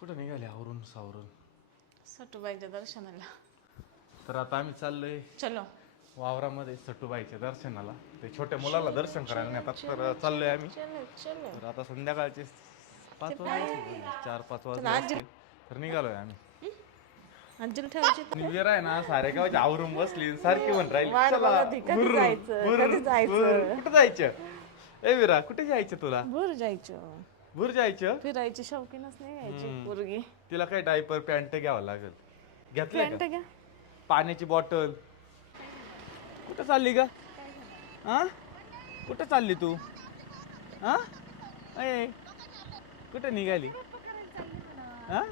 कुठं निघाले आवरून सावरून? सटूबाईच्या दर्शनाला. तर आता आम्ही चाललोय चलो. वावरामध्ये सटूबाईच्या दर्शनाला. ते छोट्या मुलाला दर्शन करायला नेतात. तर चाललोय आम्ही. चलो चलो. तर आता संध्याकाळचे पाच वाजले. चार पाच वाजले असतील. तर निघालोय आम्ही. अंजली ठेवायची आहे ना सारे गावाची आवरून बसली सारखी म्हण राहिली. वाट चला बघत होती, कधी बुर्र, जायचं, कधी जायचं? कुठं जायचं? ए विरा कुठे जायचं तुला? भूर जायचं. भूर जायचं फिरायची शौकीनच नाही घ्यायची पोरगी. तिला काय डायपर पॅन्ट घ्यावं लागेल. घेतलंय पॅन्ट घ्या. पाण्याची बॉटल कुठं चालली का हा कुठं चालली तू? हा कुठं निघाली? हा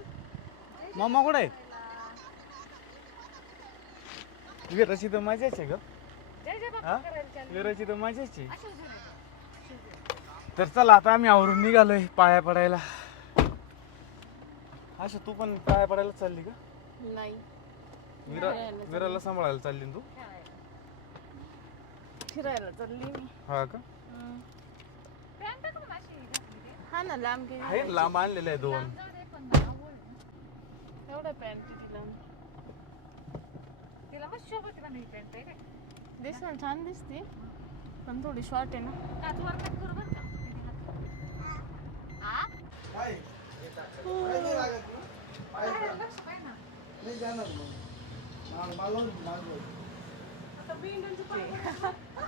मामा कुठे आहे विराची तर मजाच आहे ग. हा विराची तर मजाच आहे. तर चला आता आम्ही आवरून निघालोय पाया पडायला. अच्छा तू पण पाया पडायला चालली का? नाही. विरा विराला सांभाळायला चालली ना तू? फिरायला चालली मी. हा का? हा ना लांब आहे लांब आणलेलं आहे दोन. एवढं पॅन्ट तिला. तिला मस्त शोभत म्हणा पॅन्ट आहे रे. दिस ना छान दिसते. पण थोडी शॉर्ट आहे ना. काच करू बरं का हा काय लक्ष पाहिजे ना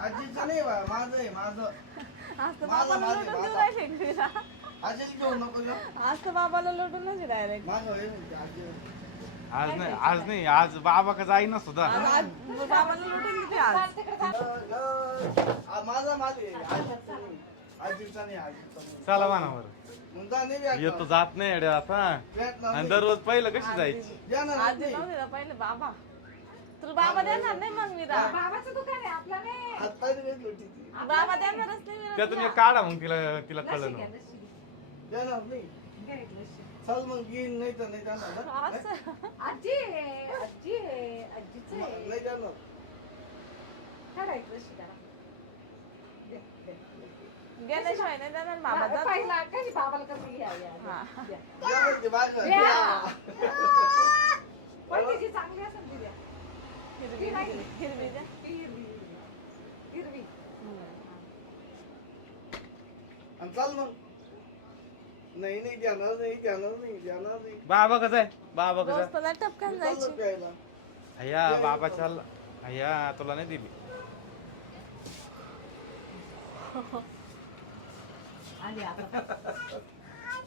आजीचं नाही बा माझं आहे माझं आज माझं माझं लोटून माझं घेऊ नको आज तर बाबाला लोटूनच डायरेक्ट माझं आहे म्हणते आजी आज नाही आज नाही आज बाबा का जाईना सुद्धा. आज आज बाबाला लोटून आज आ, माझा माझं आहे नाही आजीचा नाही आजीचा नाही चला मानावर मग येतो जात नाही अडे आता. आणि दररोज पहिलं कशी जायची? नव्हते ना पहिले बाबा. तुला बाबा देणार नाही मग बाबाचं दुकान आहे आपला नाही. ती. बाबा देणारच नाही मीरा त्यातून एक काढा मग तिला तिला कळलं ना. चल मग नाही तर नाही जाणार. असं. आजी आहे आजी आहे आजीच मग आहे. नाही जाणार. दे. गेल्याशिवाय नाही. पहिला बाबाला कसं घ्या या, हा. पहिली जी चांगली असेल ती द्या. हिरवी ती नाही. हिरवी. हिरवी द्या. ती हिरवी हिरवी. आणि चाल मग. नाही नाही जाणार नाही जाणार नाही जाणार नाही. बाबा कसा आहे? बाबा कसा रोज तुला टपकान चाललो जायची. प्यायला. अय्या बाबा चाल अय्या तुला नाही दिली. आली आता.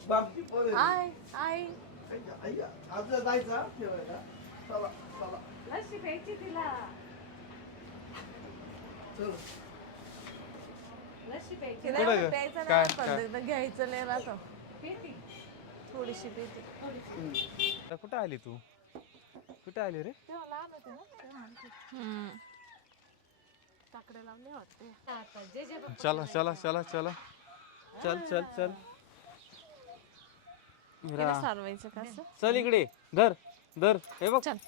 बापची पोर आहे. आय आय. अय्या, अय्या. आपलं जायचं हा, फिरायला चला चला. लस्सी प्यायची तिला. चल. लस्सी प्यायची. तिला कुठं एवढं ग? प्यायचं काय- नाही पण काय? एकदा घ्यायचं नाही राहतं. पेटी. थोडीशी पेटी. आता कुठं आली तू? कुठे आली रे? तेव्हा लहान होते ना तेव्हा आमची. टाकडे लावले वाटते आता जे जे बाप्पा चला चला चला चला. चल चल चल. कसं चल इकडे धर धर. हे बघ. चल.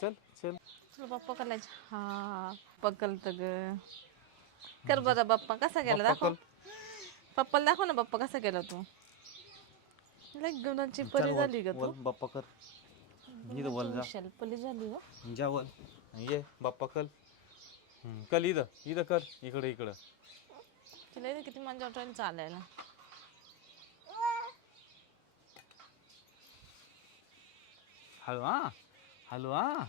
चल चल. तुला बाप्पा करायचं. हा पकलत ग. कर बरं बाप्पा. कसा गेला? दाखव. पप्पाला दाखव ना बाप्पा कसा गेला तू. लय गुणाची परी झाली ग तू. बोल बाप्पा कर. इथं बोल जा. परी झाली ग. जा बोल ये बाप्पा कल हम्म, कल इथं. इथं कर. इकडे इकडं. तिला इथे किती मजा वाटेल चालायला. हॅलो हा. हॅलो हा.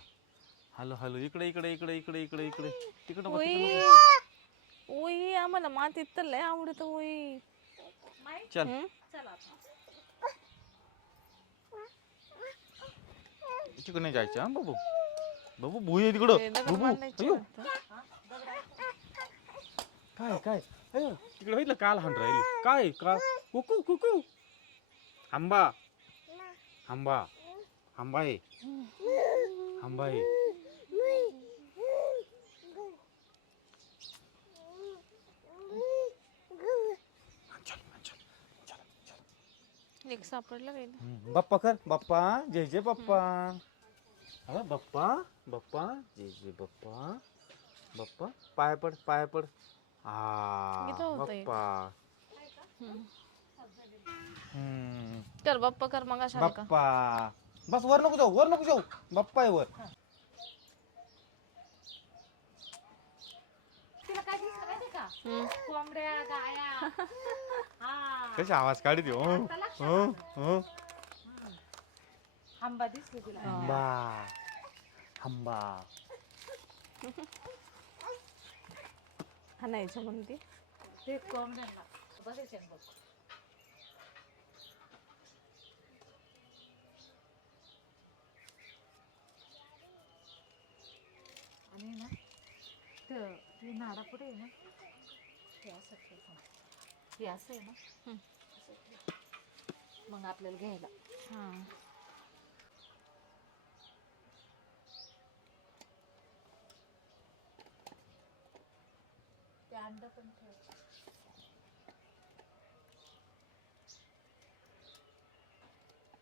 हॅलो हॅलो इकडे इकडे इकडे इकडे इकडे इकडे. तिकडं बघ, तिकडं उई आम्हाला मातीत तर लय आवडत उई बघ. चल? तिकडे नाही जायचं हा बाबू. बाबू भू ये तिकडं. बाबू अयो. काय काय? अयो तिकडे बघितलं काल हाण राहिली? काय का? कुकू कुकू. आंबा आंबा आंबा आहे आंबा एक सापडलं काही बाप्पा कर. बाप्पा जय जय बाप्पा. हा बाप्पा बाप्पा जय जय बाप्पा. बाप्पा पाय पड पाय पड. हा एक. बाप्पा हम्म. कर बाप्पा कर मग अशा का बाप्पा बस वर नको जाऊ वर नको जाऊ बाप्पा आहे वर तिला काय दिसलं माहिती का हम्म. कोंबड्या गाया हा कशी आवाज हो हो. हो आंबा दिसली तिला आंबा आंबा हाणायचं म्हणते. ते कोंबड्यांना बघायचे ना बघ आणि ना ती नाडा पुढे आहे ना ते असं ते असं आहे ना हं. मग आपल्याला घ्यायला. हा. ते पण ठेव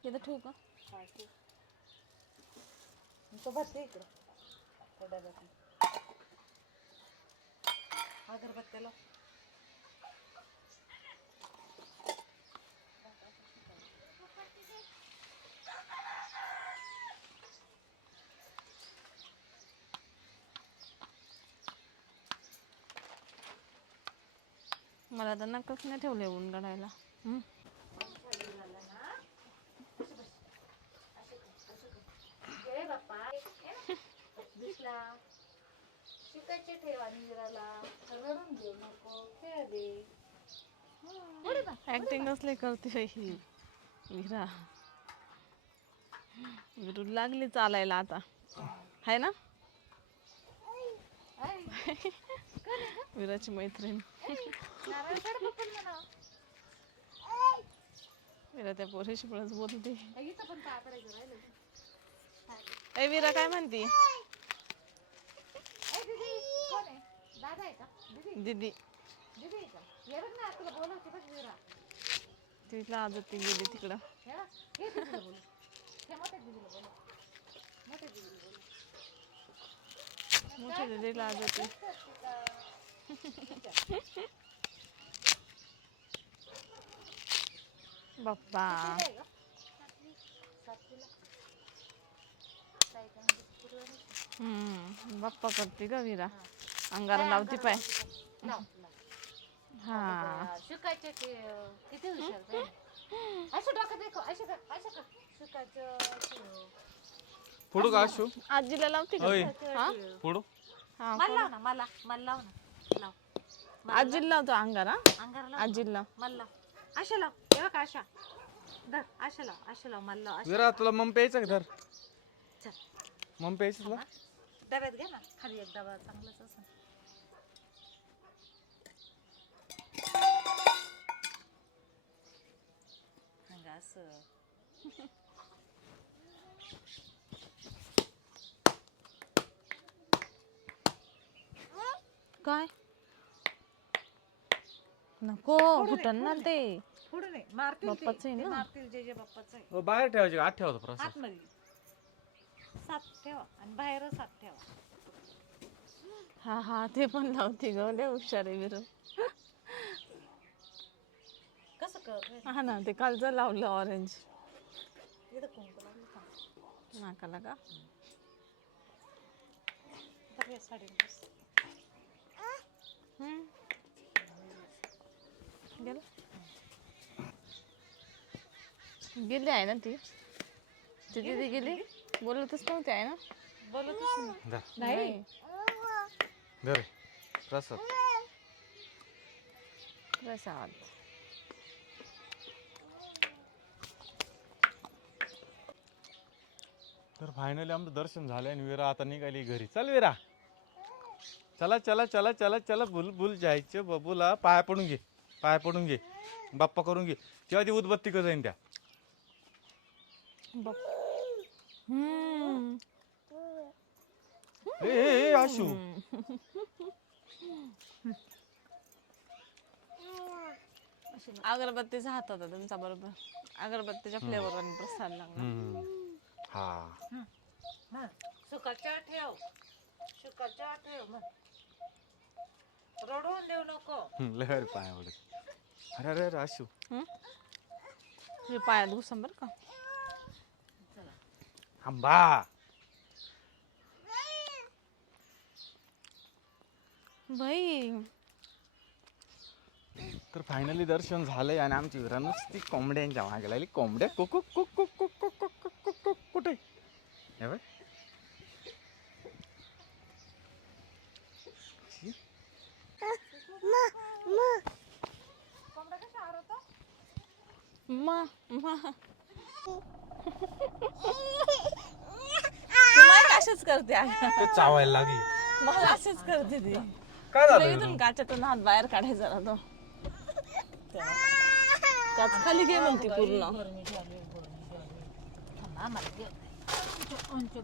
इथं ठेवू का? हा, ठेव. तो भरते इकडं. त्या डब्यातून. अगरबत्त्याला मला तर नकच नाही ठेवले ऊन काढायला. शिकायचे ठेवा निराला. रडून घेऊ नको खेळ दे. ऍक्टिंग नसले करते ही विरा विरू लागली चालायला आता. आहे ना? विराची मैत्रीण. विरा त्या पोरीशी पळच बोलते ए विरा काय म्हणती दीदी तुला आज ती गेली तिकडं मोठी दीदीला आज ती बाप्पा? हम्म बाप्पा करते का विरा. अंगारा लावती पाय. हा. शिकायचे ते किती हुशार. असं डोकं देखो असं कर असं कर शिकायचं ते, पुढू का आशू? आजीला लावते का? होय. हा? पुढू हा मला लाव ना मला मला लाव ना. लाव आजीला लावतो अंगारा. अंगारा लाव आजीला मला लाव. अशा लाव. हे बघ अशा धर अशा लाव अशा लाव मला लाव अशा विरा तुला मम प्यायचं का? धर. चल. मम प्यायचं तुला डब्यात घे ना. खाली एक डबा चांगलाच असं अंग असं. काय? नको फुटन ना ते. पुढे नाही मारतील ते. बाप्पाचं आहे ते ना? मारतील जे जे बाप्पाचं आहे. हो, बाहेर ठेवायचे का? आत ठेवायचं प्रसाद आतमध्ये. सात ठेवा आणि बाहेर सात ठेवा. हा हा ते पण लावते ग लय हुशार आहे विरू कसं कळत हा ना ते कालचं लावलं ऑरेंज इथं कुंकू लागलं का? नाकाला का? तर हे साडी बस. हम्म. गेलं. गेली आहे ना ती. ती दिदी गेली. बोलतच नव्हती आहे ना. बोलतच नाही. प्रसाद. प्रसाद. तर फायनली आमचं दर्शन झालं आणि विरा आता निघाली घरी. चल विरा. चला चला चला चला चला बुल बुल जायचं बबूला पाय पडून घे. पाय पडून घे. बाप्पा करून घे. तेव्हा ती उदबत्ती का जाईन त्या. बाप हम्म. ए, ए ए, आशू. अगरबत्तीचा हात होता तुमचा बरोबर. अगरबत्तीच्या फ्लेवर आणि प्रसाद लागला. हम्म. हा. हा. सुकाच्या ठेव. सुकाच्या ठेव. मग रडवून देऊ नको. भारी पाय पडत अरे अरे? हे? पायात घुसम बर का? आंबा बाई. तर फायनली दर्शन झालंय आणि आमची विरा नुसती कोंबड्यांच्या मागे लागली. कोंबड्या कुक कुक कुक कुक कुक कुक कुक कुक कुक कुक कुठे? हे बघ. मा मा. तुला असेच करते. ते चावायला लागली. मला असेच करते ती. काय तुला झालं इथून काच्यातून हात बाहेर काढायचा ना तो. काच खाली घे म्हणते पूर्ण.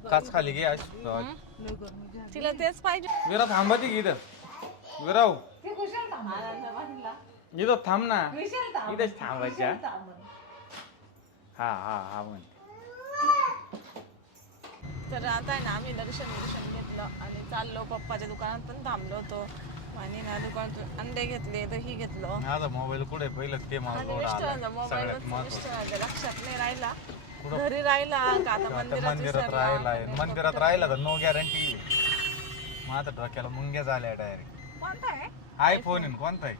काच खाली घे आज. तिला तेच पाहिजे. विरा थांबा ती इथं. विराव. इथं थांब ना. इथंच थांबायच्या. हा हा हा म्हण तर आता आहे ना आम्ही दर्शन दर्शन घेतलं आणि चाललो. पप्पाच्या दुकानात पण थांबलो होतो. आणि ना दुकानातून अंडे घेतले दही घेतलं. माझा मोबाईल कुठे? पहिलं ते मला आणि लोड आला. मिस्टरांचा मोबाईल सगळ्यात महत्वाचं. मिस्टरांच्या लक्षात नाही राहिला. घरी राहिला का? आता आता मंदिरात मंदिरात विसरला. राहिलाय मंदिरात राहिला तर नो गॅरंटी माझ्या डोक्याला मुंग्या झाल्या डायरेक्ट कोणता आहे. आयफोन आहे कोणता आहे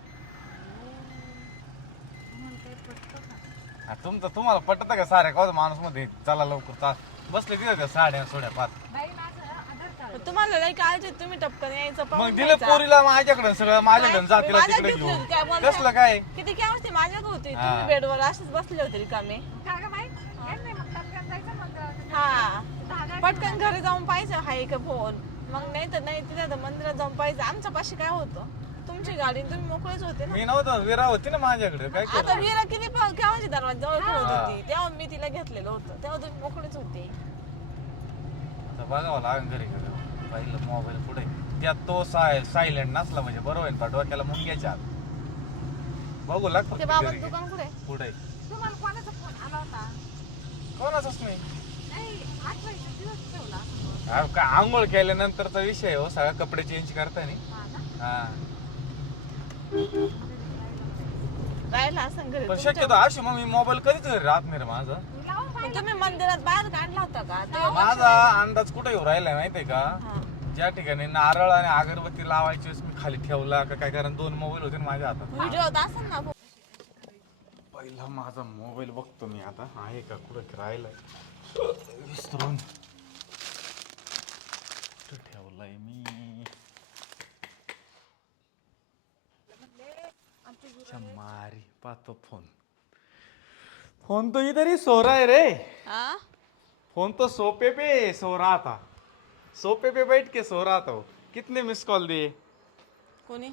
हा, तुमचं तुम्हाला पटत का साऱ्या का माणूसमध्ये चला लवकर चा बसले तिथे त्या साड्या सोड्या पाच बाई माझं आधार कार्ड तुम्हाला लई काळजी तुम्ही टपकन यायचं मग पाहून दिलं. पोरीला माझ्याकडे सगळं माझ्याकडे जा तिला माझ्या तिकडे घेतलं घेऊन. होतं, त्या बोलल्या. कसलं काय? किती काय माझ्याकडे होती. हा. तुम्ही बेडवर असेच बसले होते रिकामे. काय गं बाई येत नाही मग टपक्यात जायचं मंदिरात हा. धागा पटकन घरी जाऊन पाहिजे हाय का फोन मग नाही तर नाही तिथे मंदिरात जाऊन पाहिजे आमच्या पाशी काय होतं? तुमची गाडी तुम्ही मोकळेच होते ना? मी नव्हतं विरा होती ना माझ्याकडे काय आता करू? वीरा किती प- केव्हाची दरवाजा? जवळ खेळत हा. होती. तेव्हा मी तिला घेतलेलं होतं. तेव्हा तुम्ही मोकळेच होते. आता बघावं लागेल घरी. घरी पाहिलं मोबाईल पुढे त्यात तो साय सायलेंट नसला म्हणजे बरोबर आहे ना, डोक्याला मुंग्याच्या आत. बघू लागतो ते बाबा दुकान कुठे? पुढे तुम्हाला कोणाचा फोन आला होता? कोणाचाच नाही. नाही आठवायचा दिवस ठेवला. अहो, का आंघोळ केल्यानंतरचा विषय हो सगळा कपडे चेंज करताना. हा ना? हा. राहिला असं घरी? पण तुमच्या- शक्यतो अशी मग मी मोबाईल कधीच घरी राहत नाही रे माझा. तुम्ही मंदिरात बाहेर काढला होता का? माझा अंदाज कुठे येऊ राहिलाय माहितीये का? हा. ज्या ठिकाणी नारळ आणि अगरबत्ती लावायची वेळेस मी खाली ठेवला का काय कारण दोन मोबाईल होते ना माझ्या हातात. व्हिडिओ असेल ना पहिला माझा मोबाईल बघतो मी आता. आहे का? कुठं राहिलाय? विसरून कुठं ठेवलाय मी अच्छा, मारी पाहतो फोन फोन तो इधर ही सो रहा है रे. हा फोन तो सोफे पे सो रहा था सोफे पे बैठ के सो रहा था वो कितने मिस कॉल दिए? कोणी?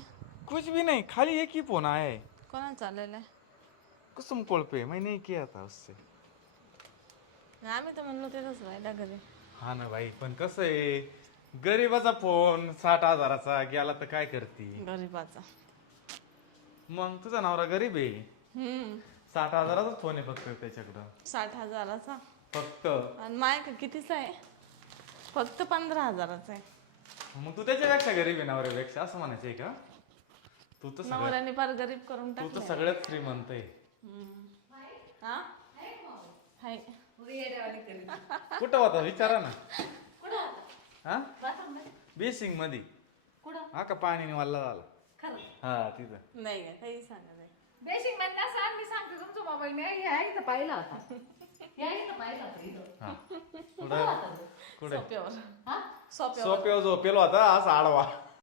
कुछ भी नहीं खाली एक ही फोन आया है. कोणाला चाललेलं आहे? कुसुम कोल पे मैं नहीं किया था उससे. आम्ही तर म्हणलो तिथंच राहिला घरी. हा ना भाई पण कसं आहे? गरीबाचा फोन साठ हजाराचा गेला तर काय करते? गरीबाचा. मग तुझा नवरा गरीब आहे. हम्म. साठ हजाराचा फोन आहे फक्त त्याच्याकडं. साठ हजाराचा? फक्त. आणि माय का कितीचा आहे? फक्त पंधरा हजाराचा आहे. मग तू त्याच्यापेक्षा गरीब आहे नवऱ्यापेक्षा असं म्हणायचंय का? तू तर सगळ्यात नवऱ्याने फार गरीब करून तू तर टाकलं सगळ्यात श्रीमंत आहे. हा? हाय. कुठं होता? विचारा ना. हा? बेसिंगमध्ये हा का पाणी वाल्ला झाला? हा तिथं. नाही का काही सांगा नाही. बेसिक म्हणजे असं मी सांगते तुमचा मोबाईल मी या इथं पाहिला होता. या इथं पाहिला होता इथं. हा. कुठं? कुठे? सोप्यावर. हा? सोप्यावर. झोपेल होता असा आडवा.